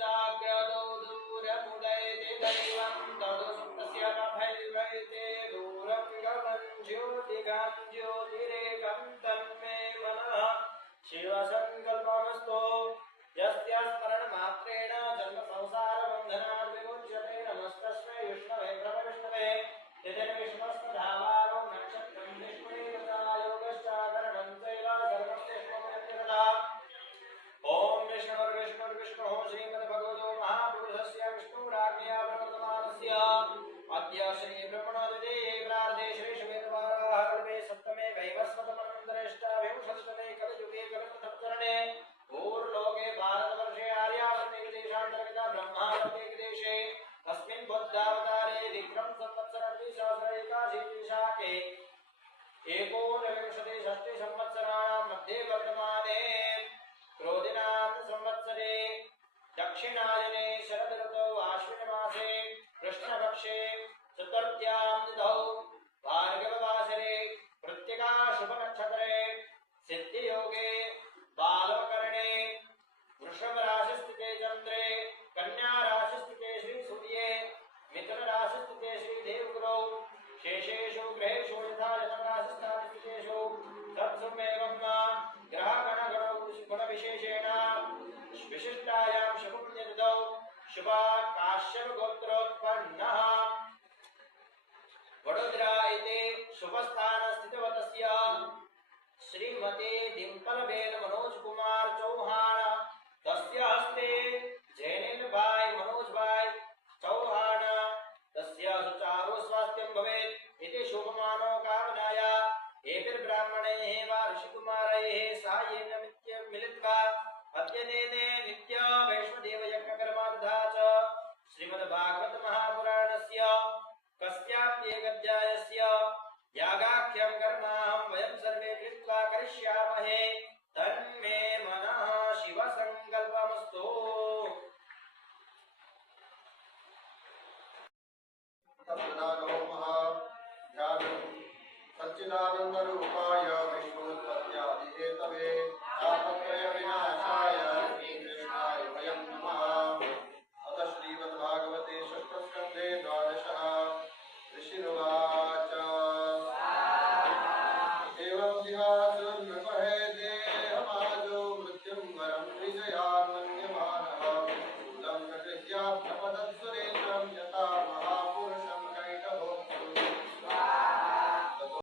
जाग्रतो दूरमुदयति दैवं तदु सुप्तस्य कफैवैते दूरं गमन् ज्योतिगां ज्योतिरेकं तन्मे मनः शिवसङ्कल्पमस्तु यस्य स्मरणमात्रेण जन्म संसारबन्धनात् विमुच्यते नमस्तस्मै विष्णवे ब्रह्मविष्णवे यदेन विष्णुस्मधावारो नक्षत्रं विष्णुवे तथा योगश्चाकरणं चैव सर्वं विष्णुमयतिरदा ओम विष्णुर्विष्णुर्विष्णुः श्रीमद्भगवतो महापुरुषस्य विष्णुराज्ञया प्रवर्तमानस्य अद्य श्रीब्रह्मणोदिते प्रार्थे श्रीश्वेतवाराः कल्पे सप्तमे वैवस्वतमनन्तरेष्टाविंशतितमे कलियुगे कलिप्रथमचरणे भूर्लोके भारतवर्षे आर्यावर्ते देशान्तर्गता ब्रह्मालोके देशे तस्मिन् बुद्धावतारे विक्रम संवत्सर द्विसहस्रैकाशीतिशाके एकोनविंशति षष्टि संवत्सराणां मध्ये वर्तमाने क्रोधिनाम संवत्सरे दक्षिणायने शरद ऋतौ आश्विन मासे कृष्णपक्षे चतुर्थ्यां तिथौ भार्गववासरे कृत्तिका शुभ नक्षत्रे सिद्धियोगे बालवकरणे वृषभ राशि स्थिते चंद्रे कन्या राशि स्थिते श्री सूर्ये मिथुन राशि स्थिते श्री देवगुरौ शेषेषु ग्रहेषु यथा राशि स्थितेषु तत्समेवं गुणविशेषेण विशिष्टायां शुभपुण्यतिथौ शुभा काश्यप गोत्रोत्पन्नः वडोदरा इति शुभस्थान स्थितवतस्य श्रीमते डिम्पलबेन मनोज कुमार चौहान तस्य हस्ते जैनेन भाई मनोज भाई चौहान तस्य सुचारु स्वास्थ्यं भवेत् इति शुभमानो कामनाया एभिर्ब्राह्मणैः वा ऋषिकुमारैः सायेन मिलित्वा अद्यनेने